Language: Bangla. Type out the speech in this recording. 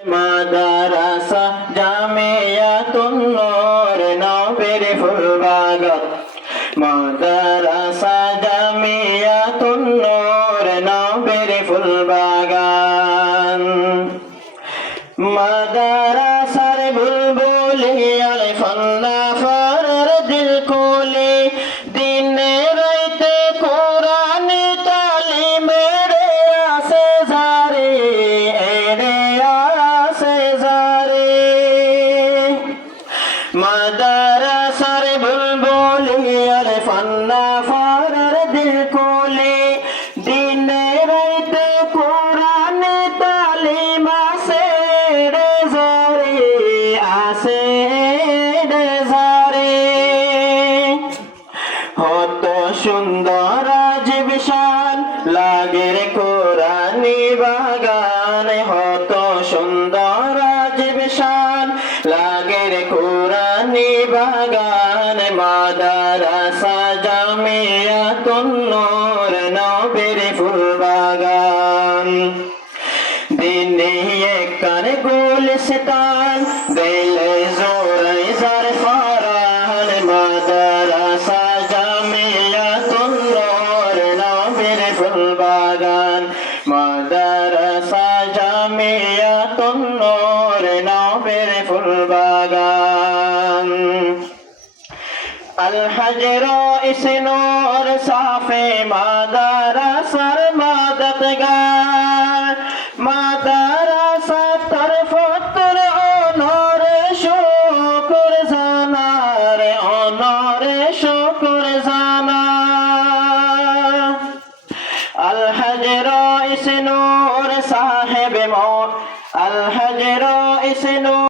মাদ্রাসা জামিয়াতুন নূর নবীর ফুলবাগান মাদ্রাসা জামিয়াতুন নূর নবীর ফুলবাগান মাদ্রাসার বুলবুলি আলে ফন্না ফারার দিল কোলে দিনে রাইতে কোরআনি তালিম রে আসে জারে রে আসে জারে মাদ্রাসার বুলবুলি আলে ফন্না ফারার দিল কোলে দিনে রাইতে কোরআনি তালিম আসে রে জারে আসে রে জারে হত সুন্দর আজীব শান লাগে রে কোরআনি বাগান হত সুন্দর আজীব শান লাগে রে কোরআনি বাগান মাদ্রাসা জামিয়াতুন নূর নবীর ফুলবাগান দিনে একর গুলিস্তান দিলে জোরাই জার ফারান মাদ্রাসা জামিয়াতুন নূর নবীর ফুলবাগান মাদ্রাসা জামিয়াতুন নূর নবীর ফুলবাগান আল হজর ইসনুর সাফে মাদ্রাসার মাদতগার মাদ্রাসা তরফতর অনর শুকর জানার অনর শুকর জানা আল হজর ইসনুর সাহেব আল হজর ইসনুর